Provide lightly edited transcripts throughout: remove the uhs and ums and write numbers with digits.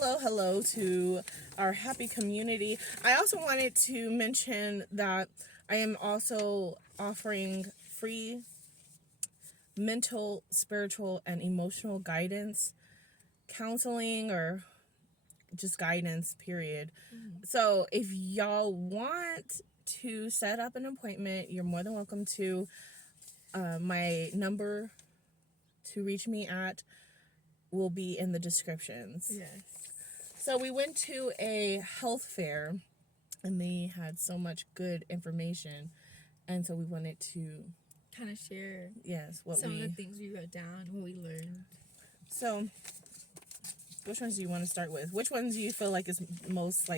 hello to our happy community. I also wanted to mention that I am also offering free mental, spiritual, and emotional guidance, counseling, or just guidance, period. So if y'all want to set up an appointment, you're more than welcome to. My number to reach me at will be in the descriptions. Yes. So we went to a health fair and they had so much good information. And so we wanted to kind of share some of the things we wrote down, what we learned. So which ones do you want to start with? Which ones do you feel like is most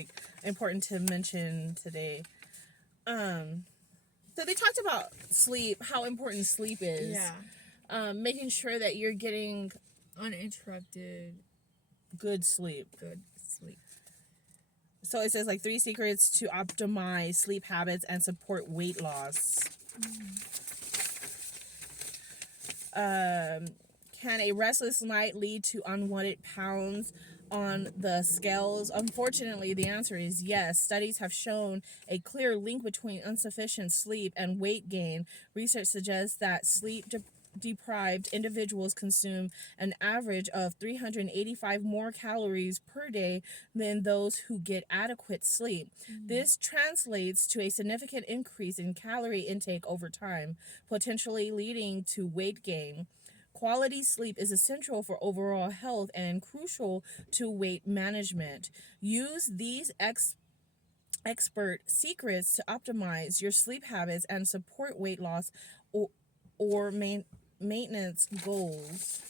important to mention today? So they talked about sleep, how important sleep is. Yeah. Making sure that you're getting uninterrupted good sleep. Good sleep. So it says 3 secrets to optimize sleep habits and support weight loss. Can a restless night lead to unwanted pounds on the scales? Unfortunately, the answer is yes. Studies have shown a clear link between insufficient sleep and weight gain. Research suggests that sleep-deprived individuals consume an average of 385 more calories per day than those who get adequate sleep. This translates to a significant increase in calorie intake over time, potentially leading to weight gain. Quality sleep is essential for overall health and crucial to weight management. Use these expert secrets to optimize your sleep habits and support weight loss or maintenance goals.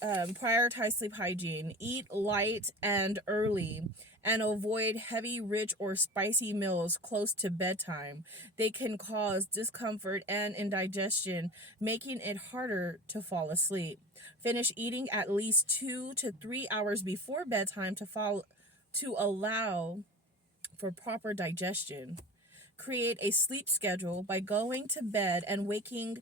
Prioritize sleep hygiene. Eat light and early, and avoid heavy, rich, or spicy meals close to bedtime. They can cause discomfort and indigestion, making it harder to fall asleep. Finish eating at least 2 to 3 hours before bedtime to allow for proper digestion. Create a sleep schedule by going to bed and waking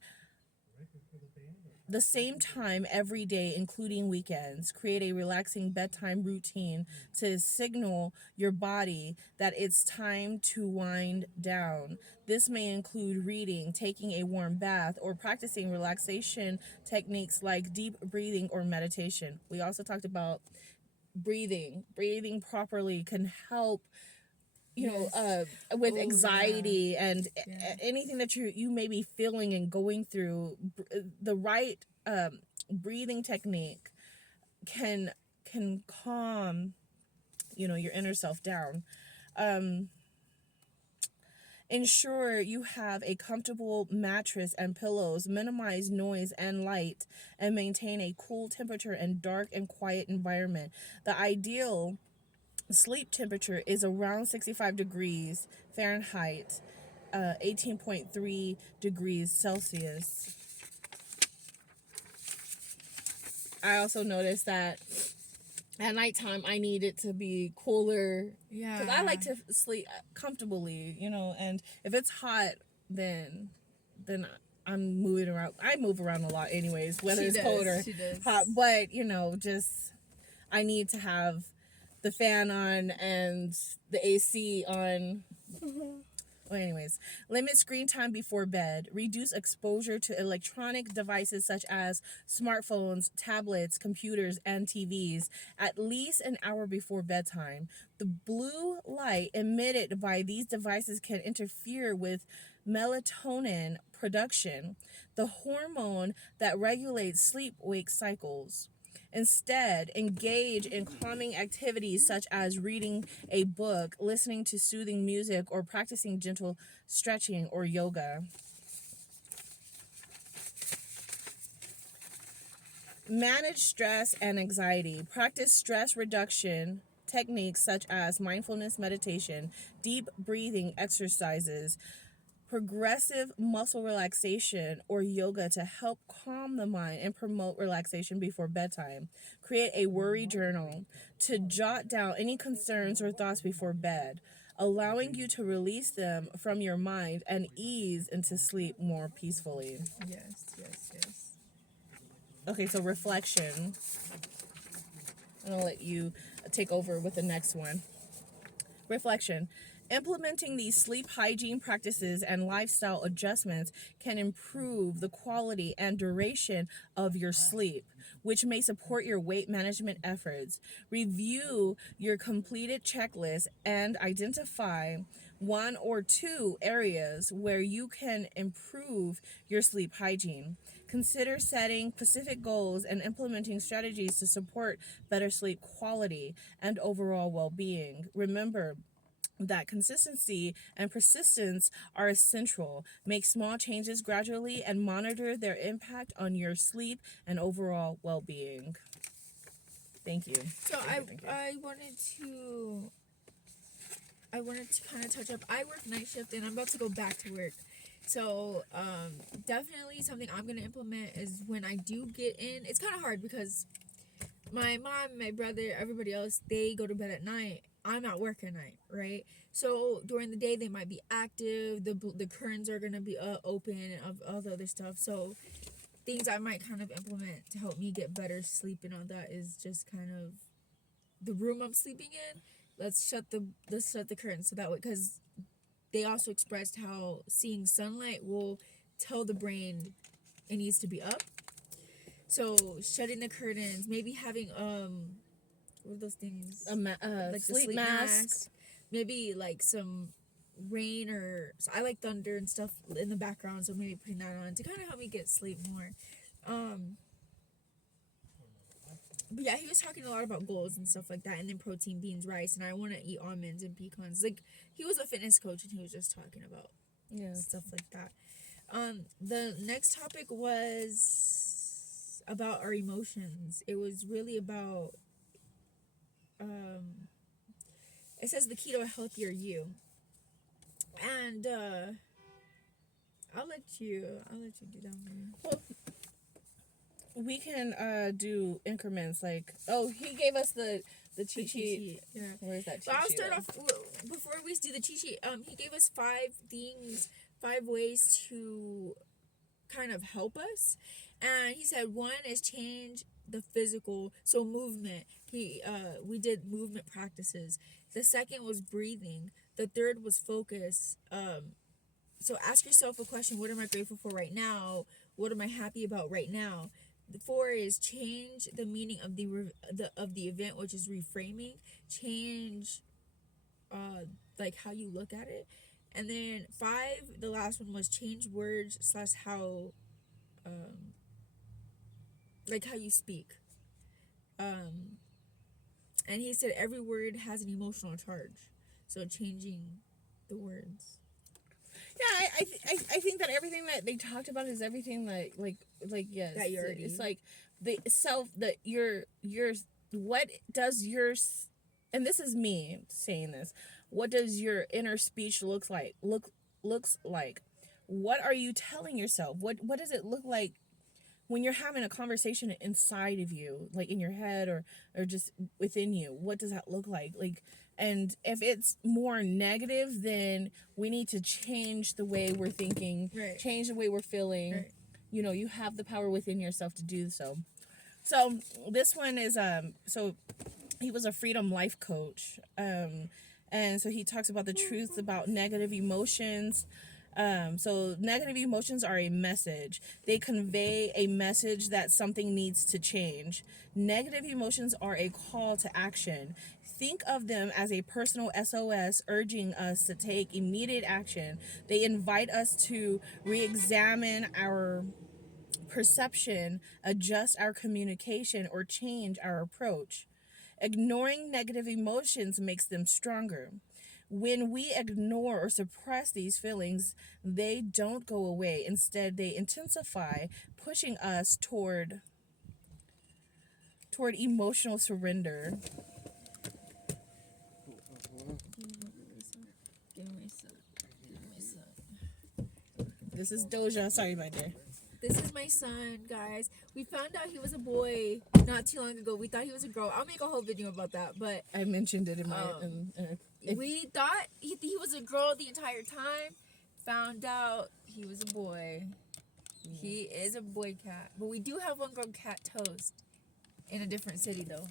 the same time every day, including weekends. Create a relaxing bedtime routine to signal your body that it's time to wind down. This may include reading, taking a warm bath, or practicing relaxation techniques like deep breathing or meditation. We also talked about breathing. Breathing properly can help with anxiety and anything that you may be feeling and going through. The right breathing technique can calm your inner self down. Ensure you have a comfortable mattress and pillows. Minimize noise and light, and maintain a cool temperature and dark and quiet environment. The ideal sleep temperature is around 65 degrees Fahrenheit, 18.3 degrees Celsius. I also noticed that at nighttime I need it to be cooler. Yeah. Because I like to sleep comfortably, and if it's hot, then I'm moving around. I move around a lot anyways, whether it's cold or hot. But, just I need to have the fan on and the AC on. Well, anyways, limit screen time before bed. Reduce exposure to electronic devices such as smartphones, tablets, computers, and TVs at least an hour before bedtime. The blue light emitted by these devices can interfere with melatonin production, the hormone that regulates sleep-wake cycles. Instead, engage in calming activities such as reading a book, listening to soothing music, or practicing gentle stretching or yoga. Manage stress and anxiety. Practice stress reduction techniques such as mindfulness meditation, deep breathing exercises, progressive muscle relaxation, or yoga to help calm the mind and promote relaxation before bedtime. Create a worry journal to jot down any concerns or thoughts before bed, allowing you to release them from your mind and ease into sleep more peacefully. Yes. Okay, so reflection. I'll let you take over with the next one. Reflection. Implementing these sleep hygiene practices and lifestyle adjustments can improve the quality and duration of your sleep, which may support your weight management efforts. Review your completed checklist and identify one or two areas where you can improve your sleep hygiene. Consider setting specific goals and implementing strategies to support better sleep quality and overall well being. Remember that consistency and persistence are essential. Make small changes gradually and monitor their impact on your sleep and overall well being. Thank you. So Thank you. I wanted to kind of touch up. I work night shift and I'm about to go back to work. So definitely something I'm gonna implement is when I do get in. It's kind of hard because my mom, my brother, everybody else, they go to bed at night. I'm at work at night, right? So during the day they might be active. The curtains are gonna be open and all the other stuff. So things I might kind of implement to help me get better sleep and all that is just kind of the room I'm sleeping in. Let's shut the curtains so that way, because they also expressed how seeing sunlight will tell the brain it needs to be up. So shutting the curtains, maybe having what are those things? Like the sleep mask. Maybe like some rain or so I like thunder and stuff in the background, so maybe putting that on to kind of help me get sleep more. But yeah, he was talking a lot about goals and stuff like that, and then protein, beans, rice, and I want to eat almonds and pecans. Like, he was a fitness coach and he was just talking about stuff like that. The next topic was about our emotions. It was really about it says the key to a healthier you. And I'll let you do that one. Well, we can do increments. Like, he gave us the cheat sheet. Yeah. Where's that cheat But I'll sheet? start off before we do the cheat sheet. He gave us 5 ways to kind of help us, and he said one is change the physical, so movement. We did movement practices. The second was breathing. The third was focus. So ask yourself a question: what am I grateful for right now? What am I happy about right now? The 4 is change the meaning of the event, which is reframing. Change like how you look at it. And then 5, the last one was change words / how like how you speak. And he said every word has an emotional charge, so changing the words. Yeah, I think that everything that they talked about is everything that like yes, That you already- it's like the self that your what does yours, and this is me saying this, what does your inner speech looks like? What are you telling yourself? What does it look like when you're having a conversation inside of you, like in your head or just within you? What does that look like? And if it's more negative, then we need to change the way we're thinking, Right. change the way we're feeling. Right. You have the power within yourself to do so. So this one is so he was a freedom life coach. And so he talks about the truths about negative emotions. So negative emotions are a message. They convey a message that something needs to change. Negative emotions are a call to action. Think of them as a personal SOS urging us to take immediate action. They invite us to re-examine our perception, adjust our communication, or change our approach. Ignoring negative emotions makes them stronger. When we ignore or suppress these feelings, they don't go away. Instead, they intensify, pushing us toward emotional surrender. Give me some. This is Doja. Sorry, my dear. This is my son, guys. We found out he was a boy not too long ago. We thought he was a girl. I'll make a whole video about that, but I mentioned it in my. we thought he was a girl the entire time. Found out he was a boy. He is a boy cat, but we do have one girl cat, Toast, in a different city though.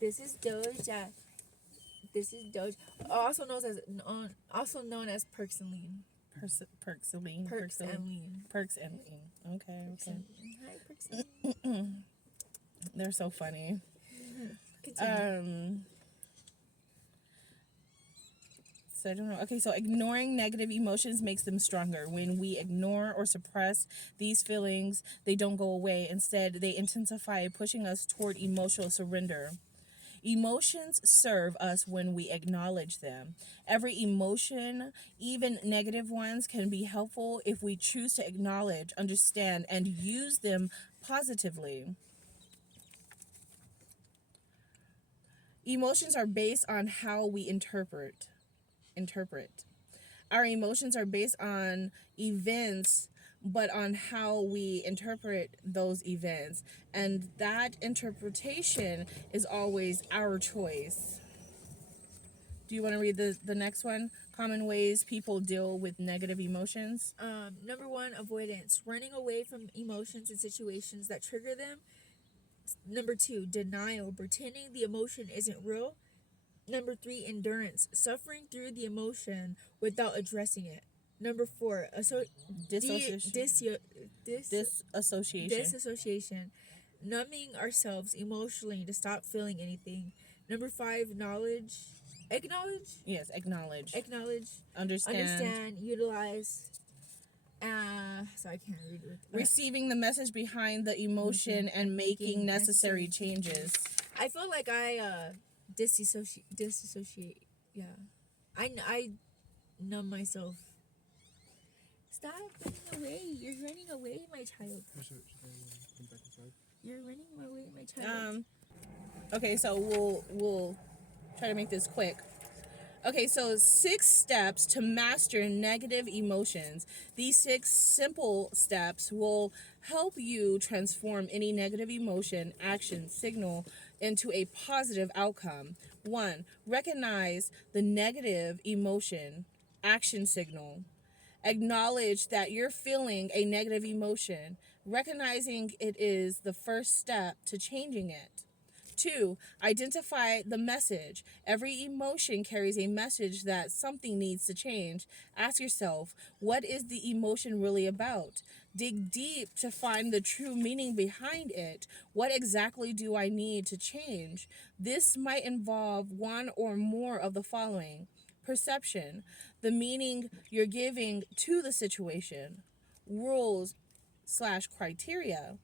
This is Doja. This is Doja, also known as Perks and Lean. Perxaline. Perks and Lean. Perks and Lean. Okay. Hi, Perks and Lean. They're so funny. Continue. So I don't know. Okay, so ignoring negative emotions makes them stronger. When we ignore or suppress these feelings, they don't go away. Instead, they intensify, pushing us toward emotional surrender. Emotions serve us when we acknowledge them. Every emotion, even negative ones, can be helpful if we choose to acknowledge, understand, and use them positively. Emotions are based on how we interpret. Our emotions are based on events, but on how we interpret those events. And that interpretation is always our choice. Do you want to read the next one? Common ways people deal with negative emotions. Number 1, avoidance, running away from emotions and situations that trigger them. Number 2, denial, pretending the emotion isn't real. Number 3, endurance, suffering through the emotion without addressing it. Number 4, Disassociation. disassociation, numbing ourselves emotionally to stop feeling anything. Number 5, acknowledge, understand, utilize. So I can't read it. Receiving the message behind the emotion and making necessary changes. I feel like I disassociate. Yeah, I numb myself. Stop running away! You're running away, my child. You're running away, my child. Okay, so we'll try to make this quick. Okay, so 6 steps to master negative emotions. These 6 simple steps will help you transform any negative emotion, action, signal into a positive outcome. 1. Recognize the negative emotion, action signal. Acknowledge that you're feeling a negative emotion. Recognizing it is the first step to changing it. 2. Identify the message. Every emotion carries a message that something needs to change. Ask yourself, what is the emotion really about? Dig deep to find the true meaning behind it. What exactly do I need to change? This might involve one or more of the following. Perception, the meaning you're giving to the situation. Rules/criteria,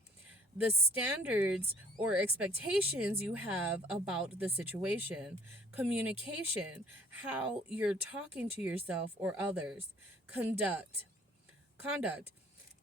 the standards or expectations you have about the situation. Communication, how you're talking to yourself or others. Conduct,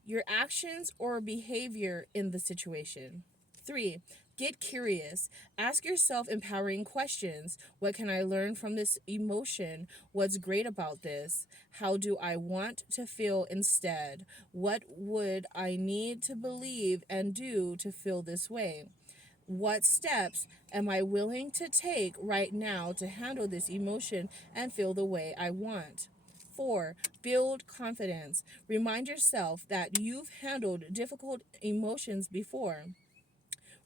your actions or behavior in the situation. 3. Get curious. Ask yourself empowering questions. What can I learn from this emotion? What's great about this? How do I want to feel instead? What would I need to believe and do to feel this way? What steps am I willing to take right now to handle this emotion and feel the way I want? 4. Build confidence. Remind yourself that you've handled difficult emotions before.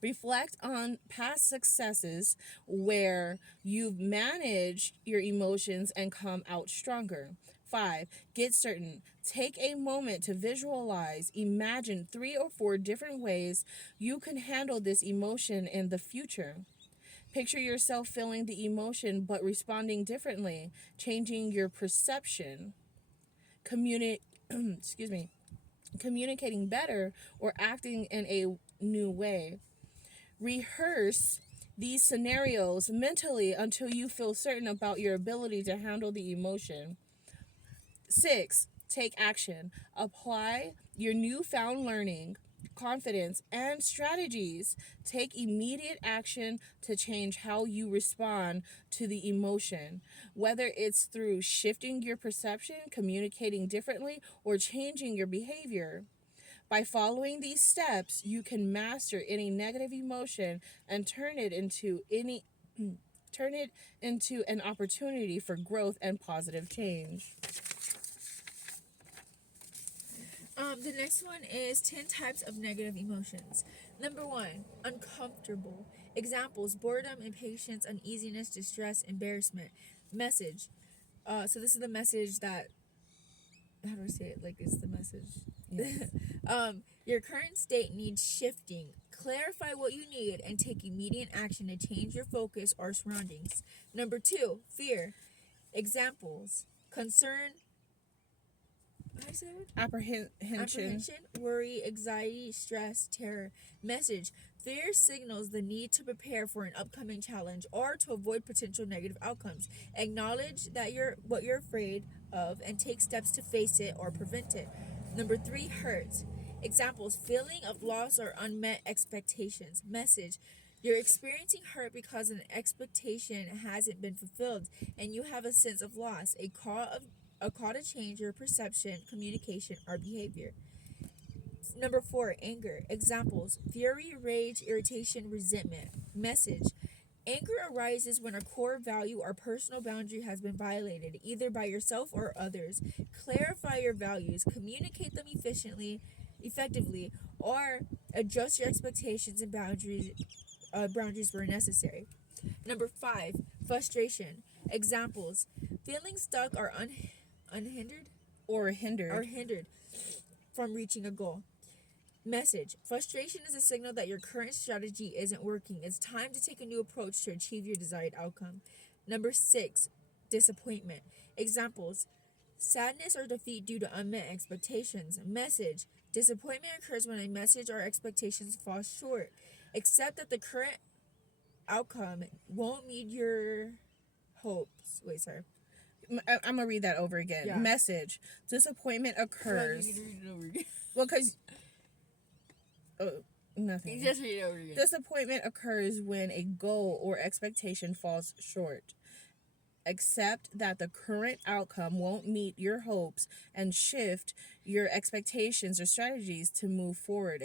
Reflect on past successes where you've managed your emotions and come out stronger. 5. Get certain. Take a moment to visualize, imagine 3 or 4 different ways you can handle this emotion in the future. Picture yourself feeling the emotion but responding differently, changing your perception. Communicating better or acting in a new way. Rehearse these scenarios mentally until you feel certain about your ability to handle the emotion. 6. Take action. Apply your newfound learning, confidence, and strategies. Take immediate action to change how you respond to the emotion, whether it's through shifting your perception, communicating differently, or changing your behavior. By following these steps, you can master any negative emotion and turn it into an opportunity for growth and positive change. The next one is 10 types of negative emotions. Number 1, uncomfortable. Examples: boredom, impatience, uneasiness, distress, embarrassment. Message. So this is the message that, how do I say it? Like, it's the message. Yes. Your current state needs shifting. Clarify what you need and take immediate action to change your focus or surroundings. Number 2, fear. Examples: concern, how do I say that? Apprehension, worry, anxiety, stress, terror. Message: fear signals the need to prepare for an upcoming challenge or to avoid potential negative outcomes. Acknowledge that what you're afraid of and take steps to face it or prevent it. Number 3, hurt. Examples: feeling of loss or unmet expectations. Message: you're experiencing hurt because an expectation hasn't been fulfilled and you have a sense of loss. A call to change your perception, communication, or behavior. Number 4, anger. Examples: fury, rage, irritation, resentment. Message: anger arises when a core value or personal boundary has been violated, either by yourself or others. Clarify your values, communicate them effectively, or adjust your expectations and boundaries where necessary. Number 5, frustration. Examples: feeling stuck or unhindered Or hindered. hindered from reaching a goal. Message: frustration is a signal that your current strategy isn't working. It's time to take a new approach to achieve your desired outcome. Number 6, disappointment. Examples: sadness or defeat due to unmet expectations. Message: disappointment occurs when a message or expectations fall short. Accept that the current outcome won't meet your hopes. Wait, sorry. I'm gonna read that over again. Yeah. Message: disappointment occurs. You need to read it over again. Well, because nothing. Just read it over again. Disappointment occurs when a goal or expectation falls short. Accept that the current outcome won't meet your hopes and shift your expectations or strategies to move forward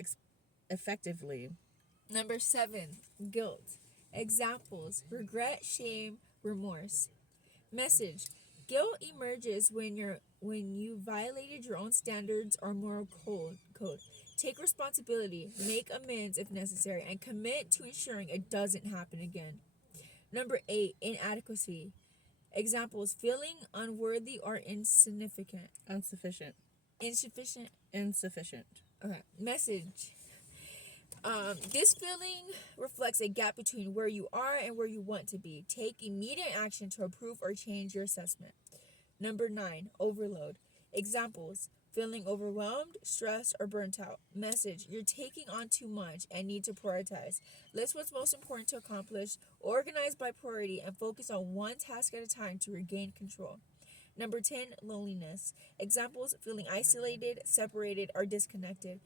effectively. Number 7, guilt. Examples: regret, shame, remorse. Message: guilt emerges when you violated your own standards or moral code. Take responsibility, make amends if necessary, and commit to ensuring it doesn't happen again. Number 8, inadequacy. Examples: feeling unworthy or insignificant. Insufficient. Okay. Message: this feeling reflects a gap between where you are and where you want to be. Take immediate action to improve or change your assessment. Number 9, overload. Examples: feeling overwhelmed, stressed, or burnt out. Message: you're taking on too much and need to prioritize. List what's most important to accomplish, organize by priority, and focus on one task at a time to regain control. Number 10, loneliness. Examples: feeling isolated, separated, or disconnected.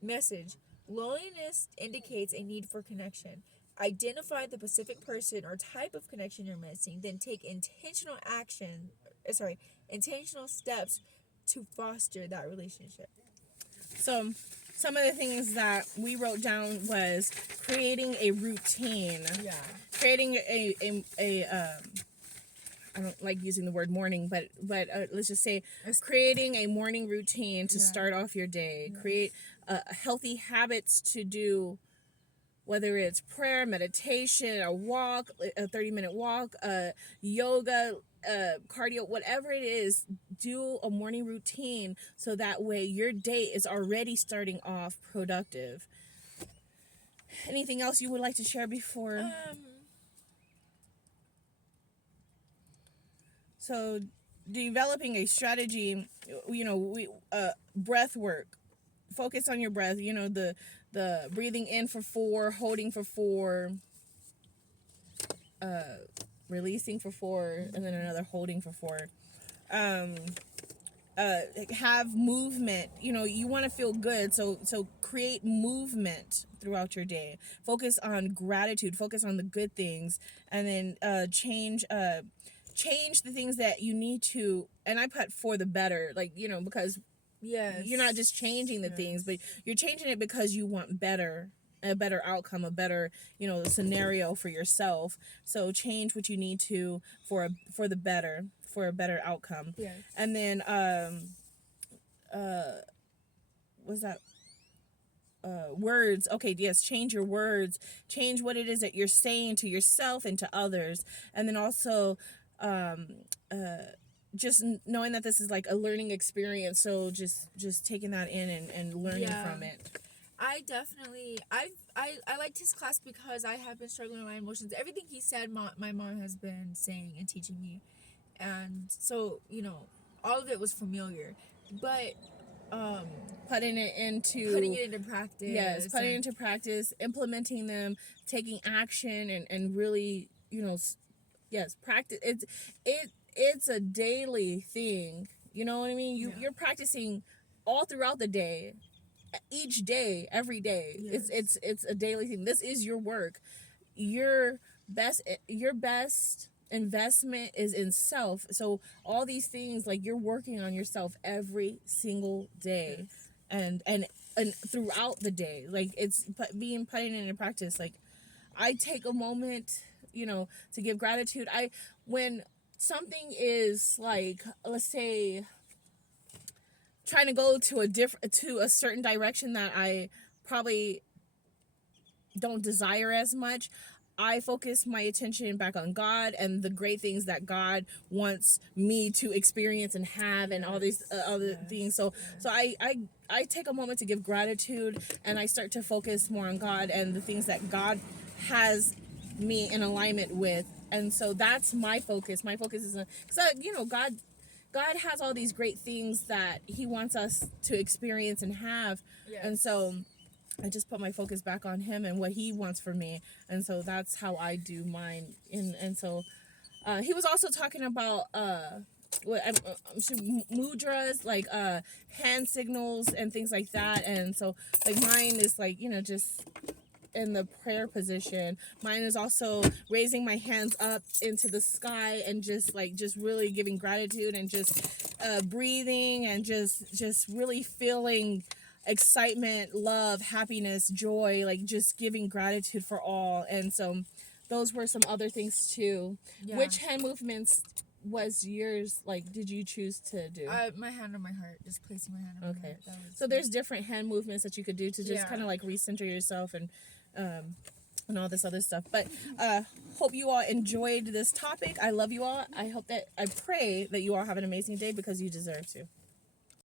Message: loneliness indicates a need for connection. Identify the specific person or type of connection you're missing, then take intentional steps to foster that relationship. So, some of the things that we wrote down was creating a routine. Yeah. Creating I don't like using the word morning, but let's just say creating a morning routine to start off your day. Yes. Create healthy habits to do, whether it's prayer, meditation, a walk, a 30-minute walk, yoga, cardio, whatever it is. Do a morning routine so that way your day is already starting off productive. Anything else you would like to share before? So, developing a strategy, breath work. Focus on your breath. The breathing in for 4, holding for 4, releasing for 4, and then another holding for 4. Have movement. You want to feel good, so create movement throughout your day. Focus on gratitude. Focus on the good things, and then change the things that you need to. And I put for the better, because Yes. you're not just changing the things, but you're changing it because you want a better outcome, a better scenario for yourself. So change what you need to for the better, for a better outcome. Yes. And then was that words. Okay, yes, change your words, change what it is that you're saying to yourself and to others. And then also um, just knowing that this is like a learning experience, so just taking that in and learning Yeah. from it. I definitely I liked his class because I have been struggling with my emotions. Everything he said, my mom has been saying and teaching me, and so all of it was familiar, but Putting it into practice. Yes, putting it into practice, implementing them, taking action, and really, yes, practice. It's a daily thing. You know what I mean? You're practicing all throughout the day, each day, every day. Yes. It's a daily thing. This is your work. Your best investment is in self. So all these things, like, you're working on yourself every single day. Yes. And throughout the day, like, it's putting it into practice. Like, I take a moment, to give gratitude. When something is, like, let's say, trying to go to a certain direction that I probably don't desire as much, I focus my attention back on God and the great things that God wants me to experience and have, and all these other things. So I take a moment to give gratitude, and I start to focus more on God and the things that God has me in alignment with. And so that's my focus. My focus is because God has all these great things that He wants us to experience and have. Yes. And so I just put my focus back on Him and what He wants for me. And so that's how I do mine. And so he was also talking about mudras, like hand signals and things like that. And so, like, mine is like, just in the prayer position. Mine is also raising my hands up into the sky and just really giving gratitude, and just breathing, and just really feeling excitement, love, happiness, joy, like, just giving gratitude for all. And so those were some other things too. Yeah. Which hand movements was yours, like, did you choose to do? My hand on my heart, just placing my hand on my heart. So there's different hand movements that you could do to just kind of, like, recenter yourself and all this other stuff. But hope you all enjoyed this topic. I love you all. I pray that you all have an amazing day, because you deserve to.